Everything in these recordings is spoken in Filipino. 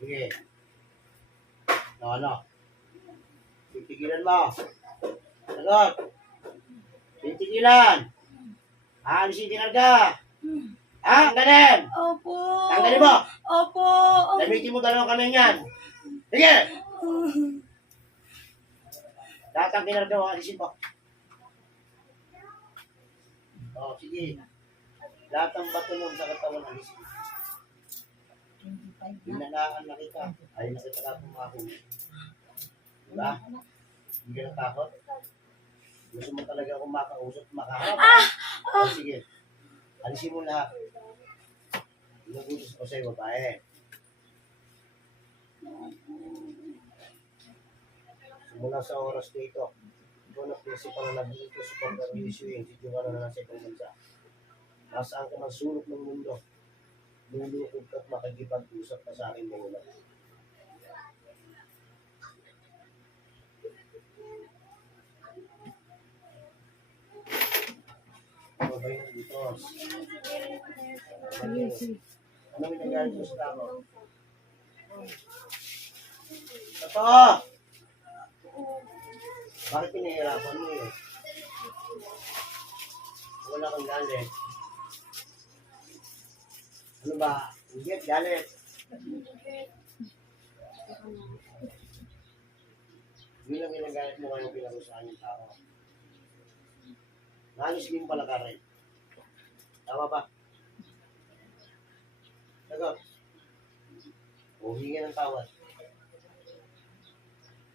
Sige. Ano? Titigilan mo. Sagot. Titigilan. Alisin ka. Tanggalin. Opo. Tanggalin mo. Opo. Gamitin mo dalawang kamay yan. Sige. Lahat ang kinarga mo, alisin mo. Sige. Lahat ng bato mo sa katawan, alisin mo. Hinanaan na kita. Ayaw na kita na pumahuli. Diba? Hindi ka natakot? Gusto mo talaga akong makausap, makaharap? Sige. Alisin mo lahat. Inugutos ko sa'yo, babae. Simula sa oras dito, ikaw na principal na nag-iito sa pag-issuing, video ka na nasa itong bansa. Nasaan ka ng sulok ng mundo? Lulukod ka at makikipag-usap ka sa akin mo ulit. Ano ba yung dito? Ano yung nangyari mo sa tao? Totoo! Bakit pinahirapan mo yun? Wala kang galit. Ano ba? Hindi, galit. Yun lang ginagalit mo ngayong pinagusahan yung tao. Nalis din pala ka rin. Tama ba? Sagot. O, hingi ng tawad.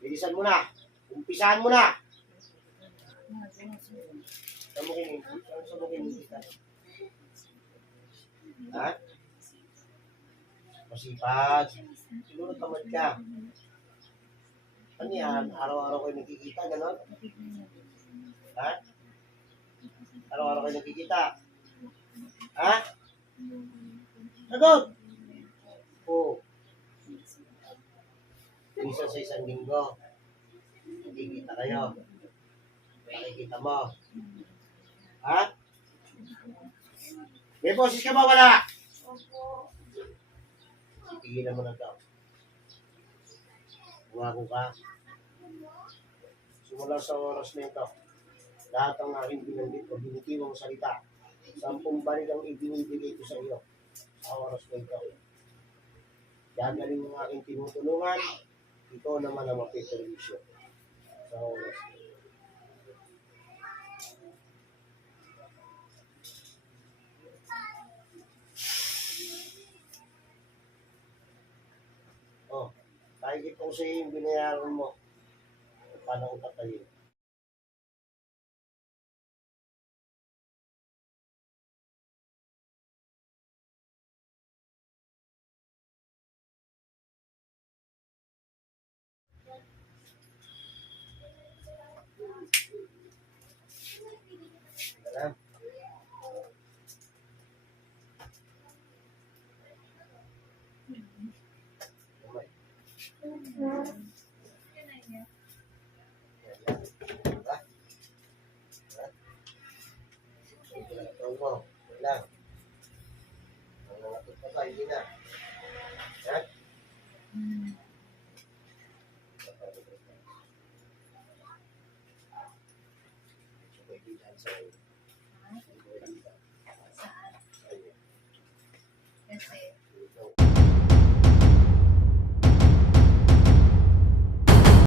Bilisan mo na. Umpisahan mo na. Saan mo kinigita? Ha? Masipag. Siguro tamad ka. Ano yan? Araw-araw kayo nakikita, gano'n? Ha? Araw-araw kayo nakikita. Ha? Sagot! Oo. Minsan sa isang linggo, nakikita kayo. Nakikita mo. Ha? May boses ka ba? Wala? Opo. Tigilan mo na ito. Buwako ka. Simula sa oras na ito, lahat ang aking binanggit o binitiwang salita, 10 balik ang ibinibigay ko sa iyo sa oras na ito. Gagaling ang aking tinutulungan, ito naman ang mapiperwisyo sa oras na ito. Kahit ito sa iyo yung binayaran mo, paano ko patayin? Wala? Wala? Wala? Wala?